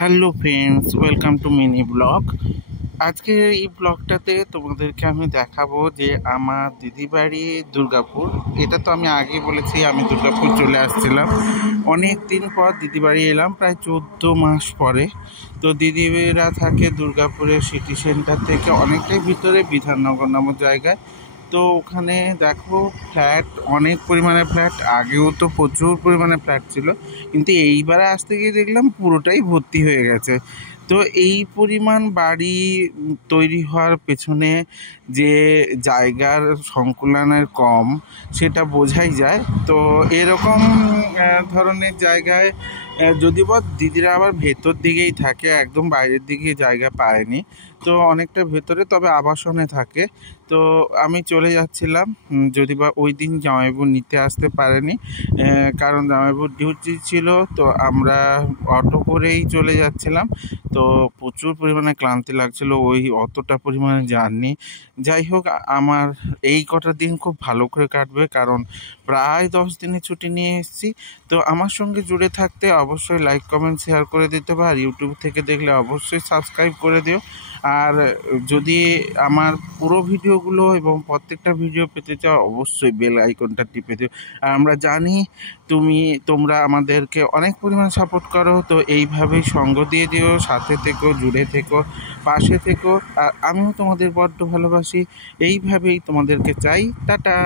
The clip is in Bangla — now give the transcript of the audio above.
Hello friends, welcome to mini blog. আজকের এই ব্লগটাতে তোমাদেরকে আমি দেখাবো যে আমার দিদি বাড়ি দুর্গাপুর। এটা তো আমি আগেই বলেছি, আমি দুর্গাপুর চলে আসছিলাম অনেক দিন পর। দিদি বাড়ি এলাম প্রায় 14 মাস পরে। তো দিদিরা থাকে দুর্গাপুরের সিটি সেন্টার থেকে অনেকটাই ভিতরে, বিধাননগর নামক জায়গায়। তো ওখানে দেখো ফ্ল্যাট, অনেক পরিমাণে ফ্ল্যাট। আগেও তো প্রচুর পরিমাণে ফ্ল্যাট ছিল, কিন্তু এইবারে আসতে গিয়ে দেখলাম পুরোটাই ভর্তি হয়ে গেছে। তো এই পরিমাণ বাড়ি তৈরি হওয়ার পেছনে যে জায়গার সংকুলানের কম, সেটা বোঝাই যায়। তো এরকম ধরনের জায়গায় যদি বা দিদিরা আবার ভেতর দিকেই থাকে, একদম বাইরের দিকে জায়গা পায়নি, তো অনেকটা ভেতরে, তবে আবাসনে থাকে। তো আমি চলে যাচ্ছিলাম, যদি বা ওই দিন জামাইবাবু নিতে আসতে পারেনি, কারণ জামাইবাবুর ডিউটি ছিল। তো আমরা অটো করেই চলে যাচ্ছিলাম। তো প্রচুর পরিমাণে ক্লান্তি লাগছিল ওই অতটা পরিমাণে জার্নি। যাই হোক, আমার এই কটা দিন খুব ভালো করে কাটবে, কারণ প্রায় 10 দিনের ছুটি নিয়ে এসেছি। তো আমার সঙ্গে জুড়ে থাকতে অবশ্যই লাইক, কমেন্ট, শেয়ার করে দিতে হবে। আর ইউটিউব থেকে দেখলে অবশ্যই সাবস্ক্রাইব করে দিও। আর যদি আমার পুরো ভিডিওগুলো এবং প্রত্যেকটা ভিডিও পেতে চাও, অবশ্যই বেল আইকনটা টিপে দিও। আর আমরা জানি তোমরা আমাদেরকে অনেক পরিমাণ সাপোর্ট করো, তো এইভাবেই সঙ্গ দিয়ে দিও, সাথে থেকো, জুড়ে থেকো, পাশে থেকো। আর আমিও তোমাদের বড্ড ভালোবাসি, এইভাবেই তোমাদেরকে চাই। টাটা।